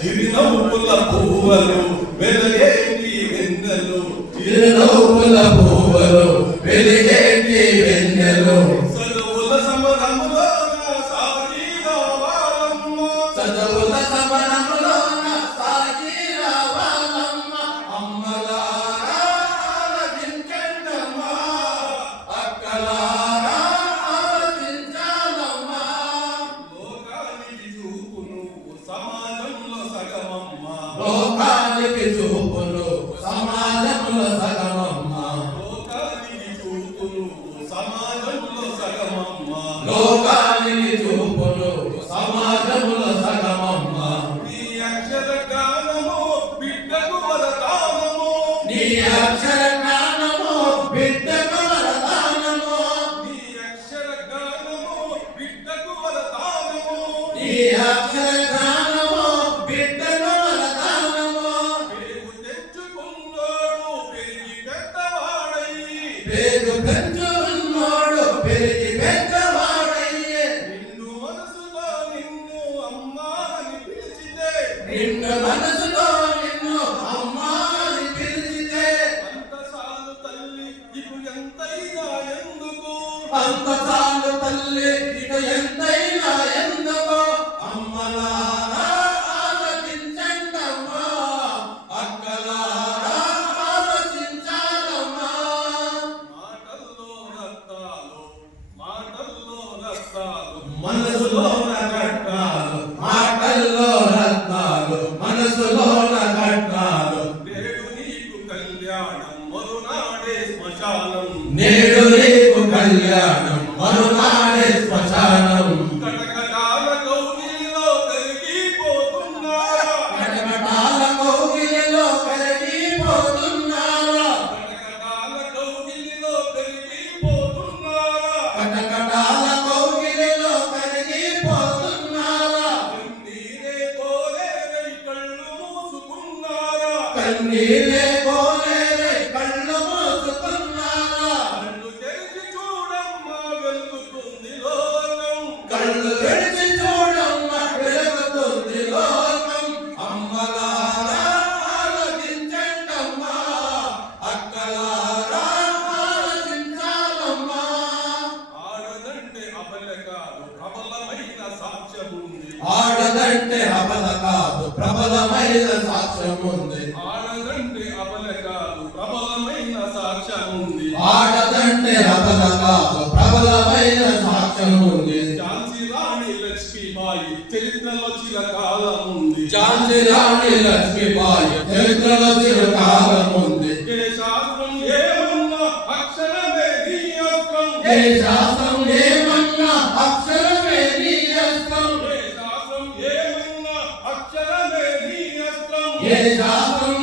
చిరునవ్వుల పువ్వులు వెలుగేటి వెన్నెలు, చిరునవ్వుల పువ్వులు వెలుగేటి వెన్నెలు, చదువుల సమరములోన సాగి రావాలమ్మ, చదువుల సమరములోన సాగి రావాలమ్మ. అమ్మలారా ఆలకించండమ్మా, అక్కలారా ఆలకించాలమ్మా. లోకానికి చూపు నువ్వు సమాజంలో సగమమ్మ, లోకానికి చూపులు సమాజంలో సగమమ్మ, లోకానికి చూపు నువ్వు సమాజంలో సగమమ్మ, లోకానికి చూపులు సమాజంలో సగమమ్మ. నీ అక్షర గానము బిడ్డకు వరదానము, నీ అక్షర జ్ఞానము బిడ్డకు వరదానము, నీ అక్షర గానము బిడ్డకు వరదానము, నీ అక్షర జ్ఞానము బిడ్డకు వరదానము. పేరు తెచ్చుకున్నాడు పెరిగి పెద్దవాడయ్యి, పేరు పెంచుకున్నోడు పెరిగి పెద్దవాడయ్యే, నిన్ను మనసులో నిన్ను అమ్మా అని పిలిచితే, నిన్ను మనసులో నిన్ను అమ్మా అని పిలిచితే, అంత సాలు తల్లి ఇటు ఎంతైనా ఎందుకు, అంత చాలు తల్లి ఇక ఎంతైనా ఎందుకో. అమ్మలారా ఆలకించండమ్మా, అక్కలారా ఆలోచించాలమ్మా. మాటల్లో రక్తాలు మాటల్లో రక్తాలు మనసులోన కట్టాలు, మాటల్లో రత్నాలు, మనసులోన కట్టాలు. నేడు నీకు కళ్యాణం మరునాడే శ్మశానం, నేడు నీకు కళ్యాణం మరునాడే శ్మశానం. కటకటాల కౌగిలిలో కరిగిపోతున్నారా, కటకటాల కౌగిలిలో కరిగిపోతున్నారా, కటకటాల కౌగిలిలో కరిగిపోతున్నారా, కటకటాల కౌగిలిలో కరిగిపోతున్నారా. కన్నీరే కోరేరై కళ్ళు మూసుకున్నారా, కన్నీరే కోనేరే కళ్ళు మూసుకున్నారా. కళ్ళు తెరిచి చూడమ్మా వెలుగుతుంది లోకం, కళ్ళు తెరిచి చూడమ్మ వెలుగుతుంది లోకం. అమ్మలారా ఆలకించండమ్మా, అక్కలారా ఆలకించాలమ్మా. ఆడదంటే అబల కాదు ప్రబలమైన సాక్ష్యముంది, ఆడదంటే అబల కాదు ప్రబలమైన సాక్ష్యముంది, ఆడదంటే అబల కాదు ప్రబలమైన సాక్ష్యముంది, ఆడదంటే అబల కాదు ప్రబలమైన సాక్ష్యముంది. ఝాన్సీ రాణి లక్ష్మీబాయి చరిత్రలో చిరకాలముంది, ఝాన్సీ రాణి లక్ష్మీబాయి చరిత్రలో చిరకాలముంది. ఏ శాస్త్రం ఏమన్నా అక్షరమే నీ అస్త్రం, ఏ శాస్త్రం ఏమన్నా అక్షరమే నీ అస్త్రం, ఏ శాస్త్రం ఏమన్నా అక్షరమే నీ అస్త్రం, ఏ శాస్త్రం